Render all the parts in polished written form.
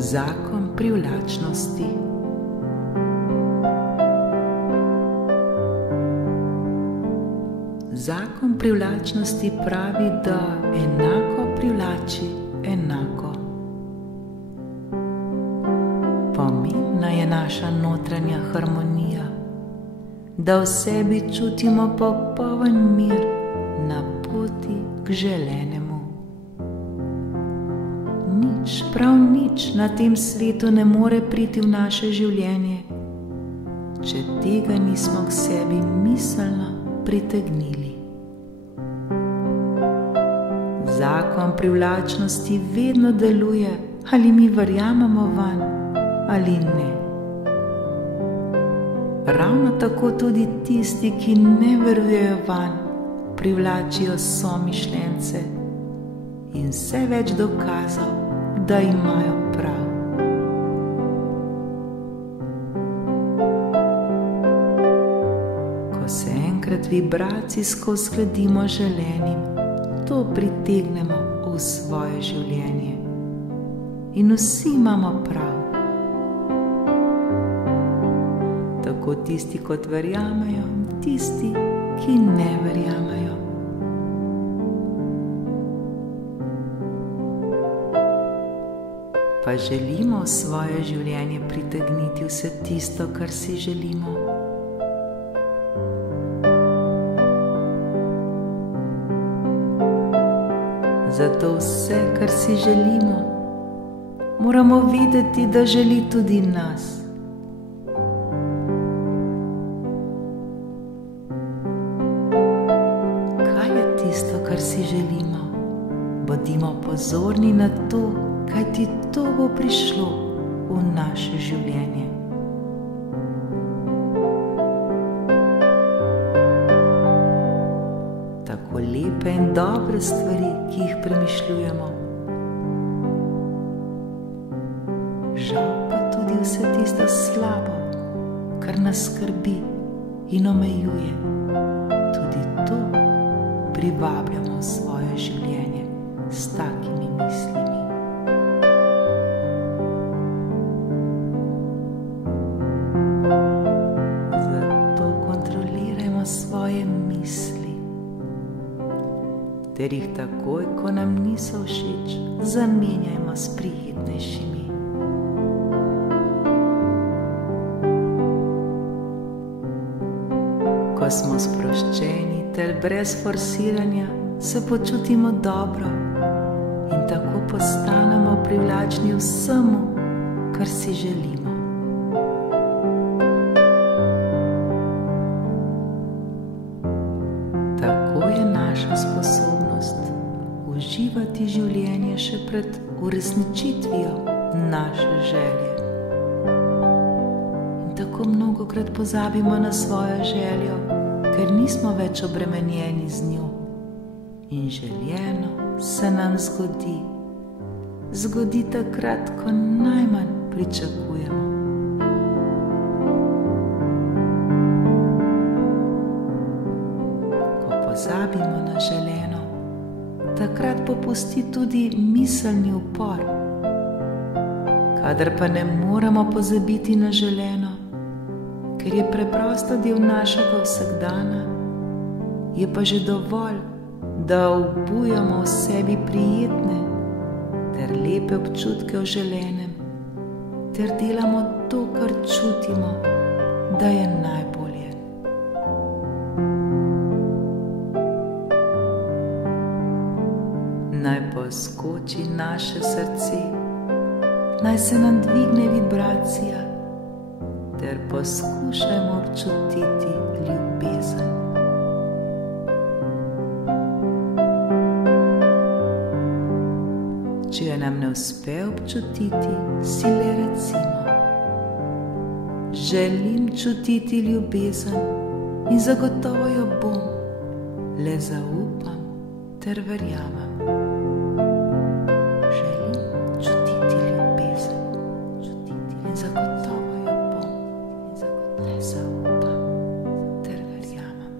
Zakon privlačnosti. Zakon privlačnosti pravi, da enako privlači enako. Pomembna je naša notranja harmonija, da v sebi čutimo popoln mir na poti k želenemu. Nič, prav nič na tem svetu ne more priti v naše življenje, če tega nismo k sebi miselno pritegnili. Zakon privlačnosti vedno deluje, ali mi verjamemo vanj ali ne. Ravno tako tudi tisti, ki ne verujejo vanj, privlačijo somišljence in vse več dokazov, da imajo prav. Ko se enkrat vibracijsko uskladimo z želenim, to pritegnemo v svoje življenje. In vsi imamo prav. Tako tisti, kot verjamejo, tisti, ki ne verjamejo. Pa želimo v svoje življenje pritegniti vse tisto, kar si želimo. Zato vse, kar si želimo, moramo videti, da želi tudi nas. Kaj je tisto, kar si želimo? Bodimo pozorni na to, kajti to bo prišlo v naše življenje. Tako lepe in dobre stvari, ki jih premišljujemo. Žal pa tudi vse tisto slabo, kar nas skrbi in omejuje. Tudi to privabljamo v svoje življenje s takimi mislimi. Zato kontrolirajmo svoje misli, ter jih takoj, ko nam niso všeč, zamenjajmo s prijetnejšimi. Ko smo sproščeni ter brez forsiranja, se počutimo dobro in tako postanemo privlačni vsemu, kar si želimo. Tako je naša sposobnost uživati življenje še pred uresničitvijo naše želje. In tako mnogokrat pozabimo na svojo željo, ker nismo več obremenjeni z njo. In željeno se nam zgodi takrat, ko najmanj pričakujemo. Ko pozabimo na želeno, takrat popusti tudi miselni upor. Kadar pa ne moremo pozabiti na želeno, ker je preprosto del našega vsakdana, je pa že dovolj, da obujamo v sebi prijetne ter lepe občutke o želenem, ter delamo to, kar čutimo, da je najbolje. Naj poskoči naše srce, naj se nam dvigne vibracija, ter poskušajmo občutiti ljubezen. Če jo nam ne uspe občutiti, si le recimo: želim čutiti ljubezen in zagotovo jo bom, le zaupam ter verjamem. Želim čutiti ljubezen, in zagotovo jo bom, le zaupam ter verjamem.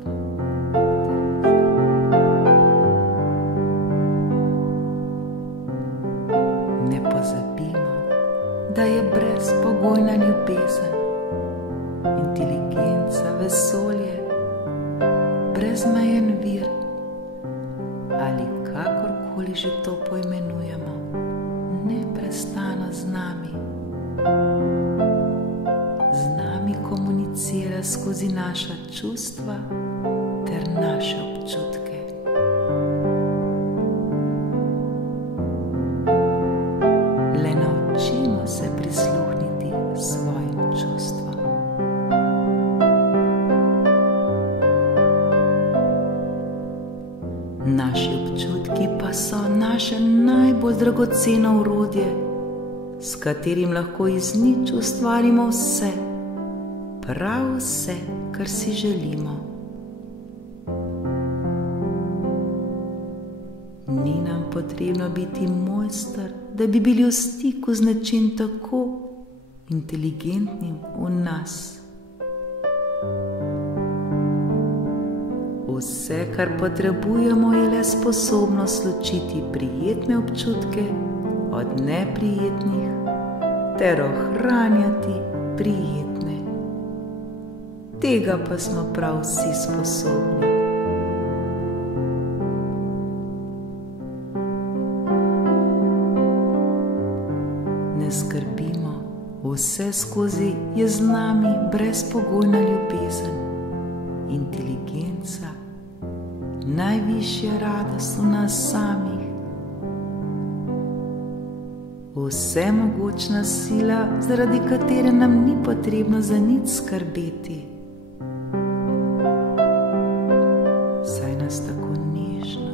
Ne pozabimo, brezpogojna ljubezen, inteligenca, vesolje, brezmejen vir ali kakorkoli že to poimenujemo, neprestano z nami komunicira skozi naša čustva ter naše občutke. Le naučimo se prisluhniti svojim čustvom. Naši občutki pa so naše najbolj dragoceno orodje, s katerim lahko iz nič ustvarimo vse, prav vse, kar si želimo. Ni nam potrebno biti mojster, da bi bili v stiku z nečim tako inteligentnim v nas. Vse, kar potrebujemo, je le sposobnost ločiti prijetne občutke od neprijetnih ter ohranjati prijetne. Tega pa smo prav vsi sposobni. Ne skrbimo, vse skozi je z nami brezpogojna ljubezen, inteligenca, najvišja radost v nas samih, vsemogočna sila, zaradi katere nam ni potrebno za nič skrbeti, saj nas tako nežno,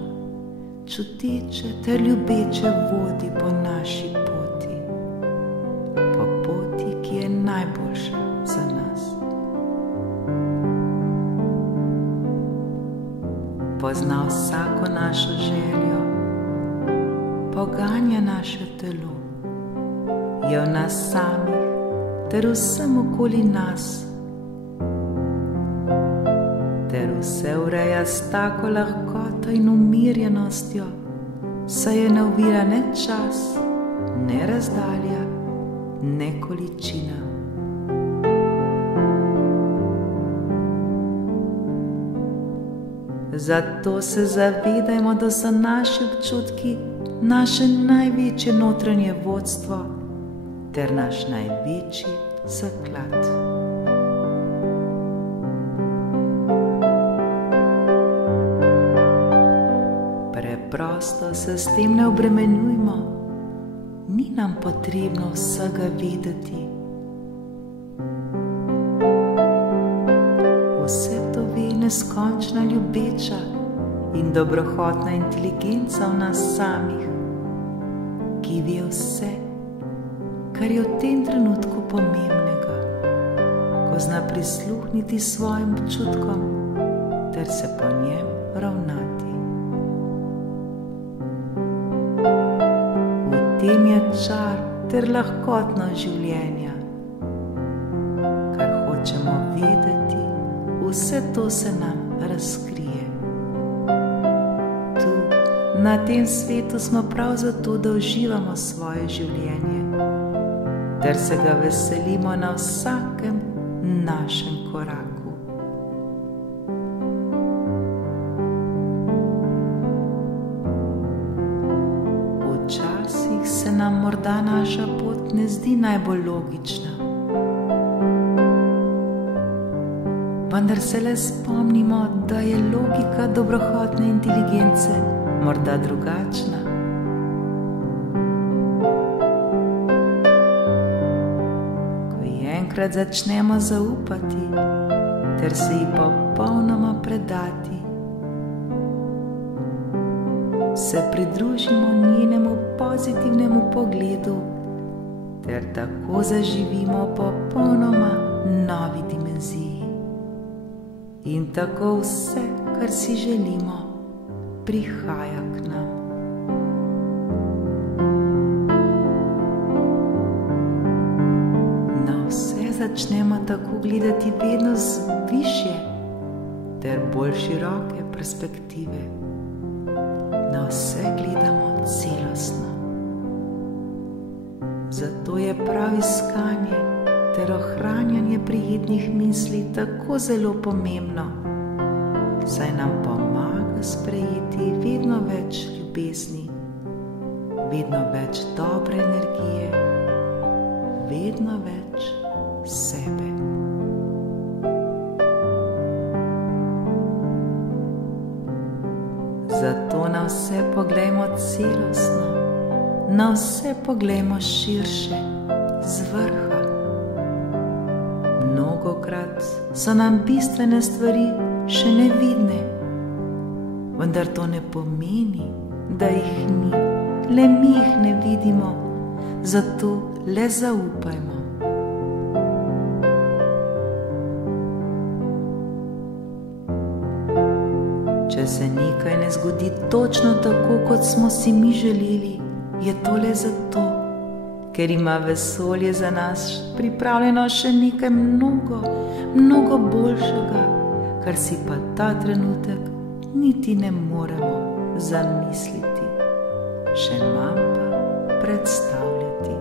čuteče ter ljubeče vodi po naši poti, po poti, ki je najboljša za nas. Pozna vsako našo željo, poganja naše telo, je v nas samih ter vsem okoli nas, ter vse ureja s tako lahkoto in umirjenostjo, saj je ne ovira ne čas, ne razdalja, ne količina. Zato se zavedajmo, da so naši občutki naše največje notranje vodstvo ter naš največji zaklad. Preprosto se s tem ne obremenjujmo, ni nam potrebno vsega vedeti. Vse to ve neskončna ljubeča in dobrohotna inteligenca v nas samih, ki ve vse, kar je v tem trenutku pomembnega, ko zna prisluhniti svojim občutkom ter se po njem ravnati. V tem je čar ter lahkotno življenja. Kar hočemo vedeti, vse to se nam razkrije. Tu, na tem svetu smo prav zato, da uživamo svoje življenje ter se ga veselimo na vsakem našem koraku. Včasih se nam morda naša pot ne zdi najbolj logična, vendar se le spomnimo, da je logika dobrohotne inteligence morda drugačna. Enkrat začnemo zaupati ter se ji popolnoma predati, se pridružimo njenemu pozitivnemu pogledu ter tako zaživimo popolnoma novi dimenziji. In tako vse, kar si želimo, prihaja k nam. Začnemo tako gledati vedno z višje ter bolj široke perspektive. Na vse gledamo celostno. Zato je prav iskanje ter ohranjanje prijetnih misli tako zelo pomembno, saj nam pomaga sprejeti vedno več ljubezni, vedno več dobre energije, vedno več sebe. Zato na vse poglejmo celostno, na vse poglejmo širše, z vrha. Mnogokrat so nam bistvene stvari še nevidne, vendar to ne pomeni, da jih ni, le mi jih ne vidimo, zato le zaupajmo. Če se nekaj ne zgodi točno tako, kot smo si mi želeli, je to le zato, ker ima vesolje za nas pripravljeno še nekaj mnogo boljšega, kar si pa ta trenutek niti ne moremo zamisliti, še manj pa predstavljati.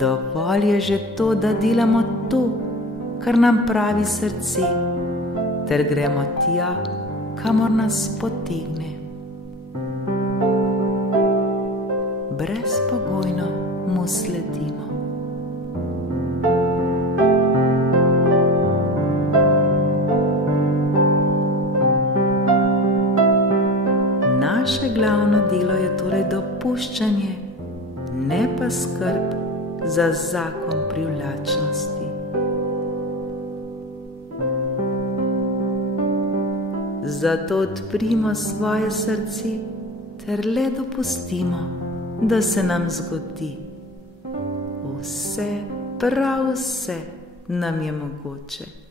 Dovolj je že to, da delamo to, kar nam pravi srce, ter gremo tja, kamor nas potegne. Brezpogojno mu sledimo. Naše glavno delo je torej dopuščanje, ne pa skrb za zakon privlačnosti. Zato odprimo svoje srce ter le dopustimo, da se nam zgodi. Vse, prav vse nam je mogoče.